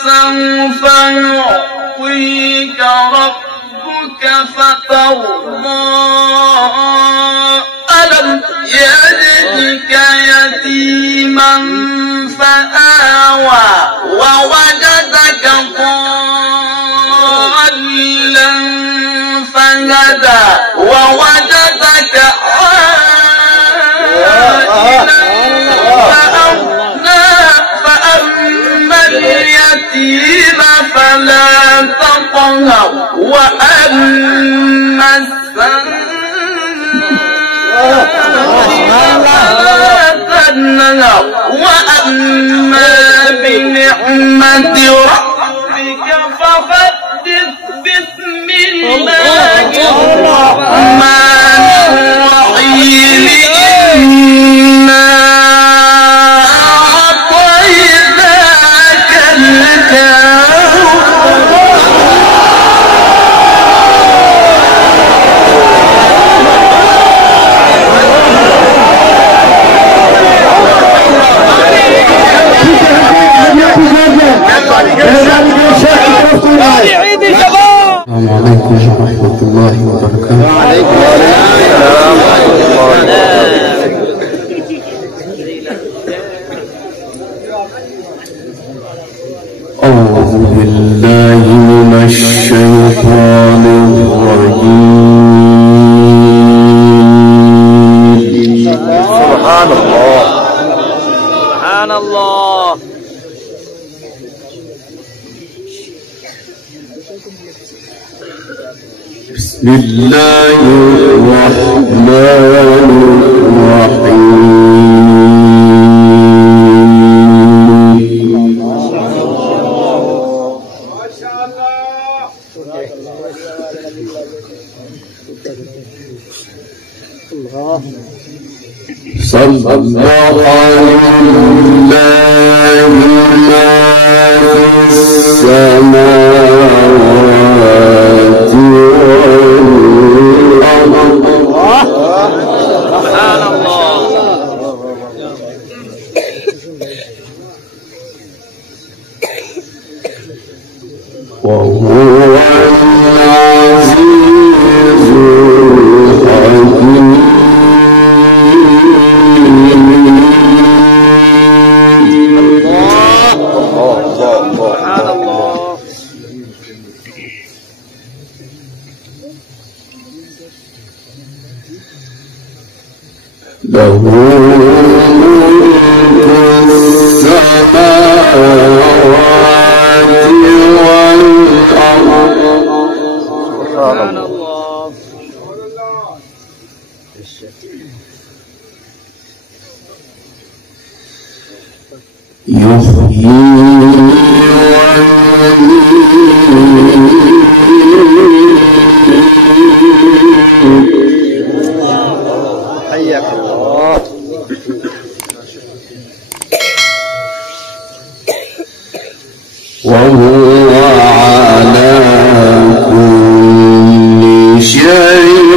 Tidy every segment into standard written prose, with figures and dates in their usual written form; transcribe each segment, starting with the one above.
سوف يعطيك ربك فترضى ألم يجدك يتيما فآوى ووجدك ضالا فهدى ووجدك عائلا فأغنى فأما اليتيم فلا تقهر وأما فلا تنهر وأما بنعمة ربك فحدث بسم الله الرحمن الرحيم إنا أعطيناك الكوثر السلام عليكم ورحمة الله وبركاته. وعليكم السلام ورحمة الله. أعوذ بالله من الشيطان الرجيم. سبحان الله سبحان الله. بسم الله الرحمن الرحيم. صدق الله ما في السماوات والأرض. سبحان الله. وهو العزيز الحكيم. له ملك السماوات والأرض. سبحان الله. يحيي حياك الله. وهو على كل شيء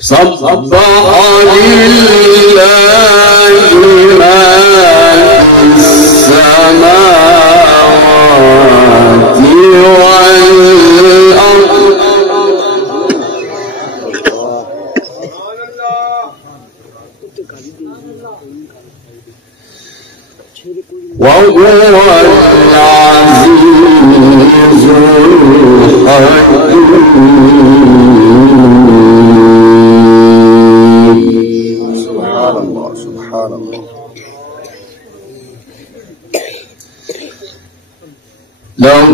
سبح لله ما في السماوات والأرض وهو العزيز الحكيم. سبحان الله سبحان الله. له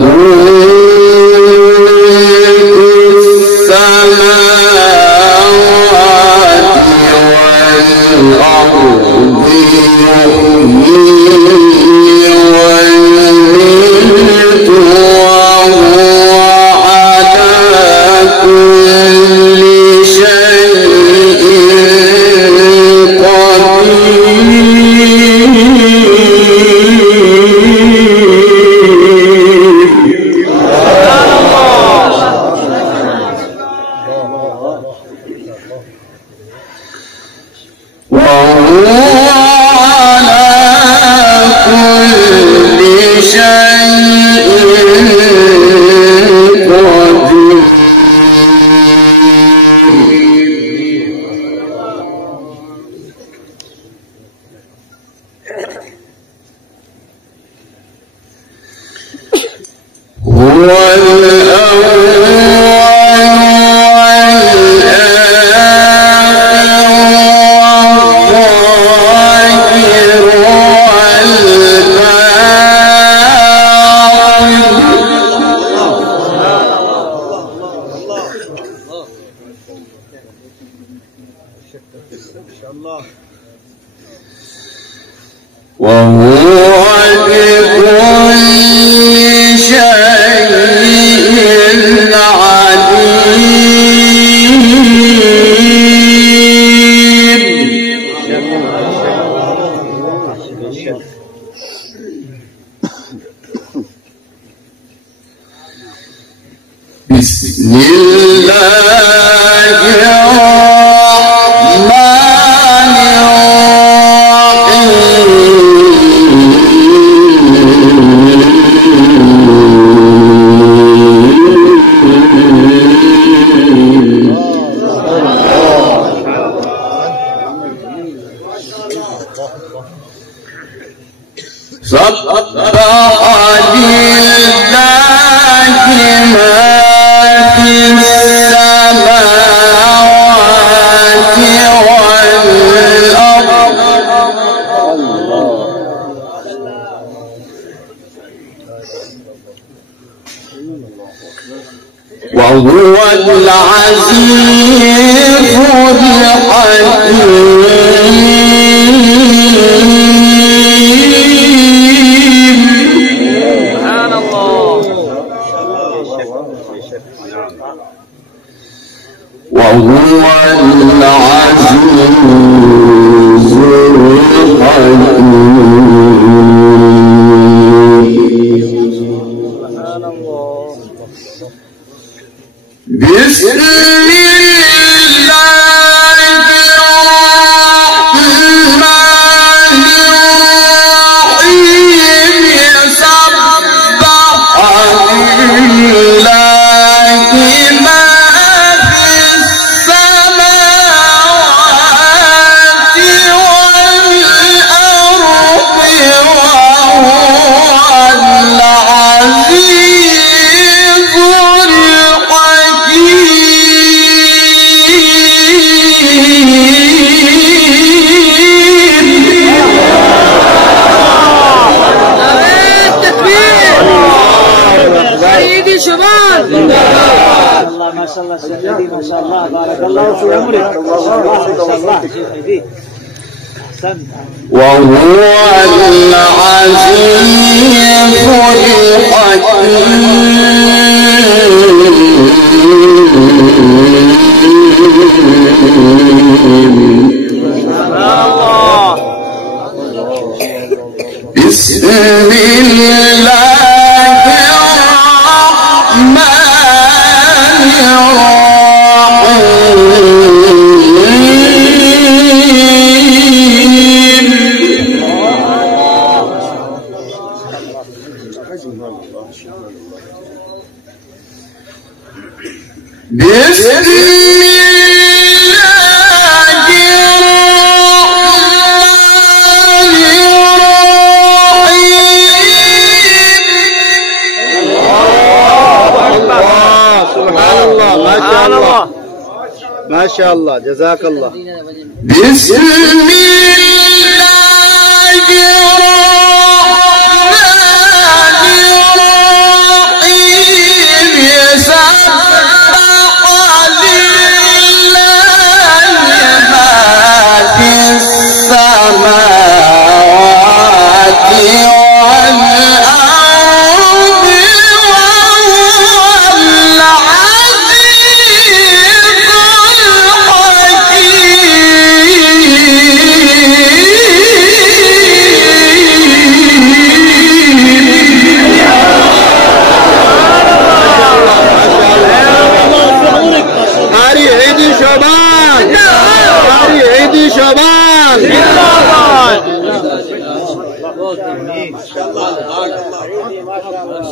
بسم الله الرحمن الرحيم. سبح لله ما في السماوات والأرض وهو العزيز الحكيم. وهو العزيز الحكيم. بسم ما شاء الله سيدي ما شاء الله بارك الله في عمرك ما شاء الله سيدي احسنت. وهو العزيز بسم الله الرحمن ما شاء الله جزاك الله. بسم الله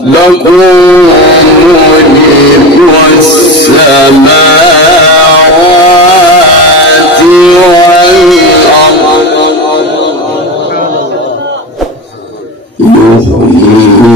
لكم ملك السماوات والأرض يحيي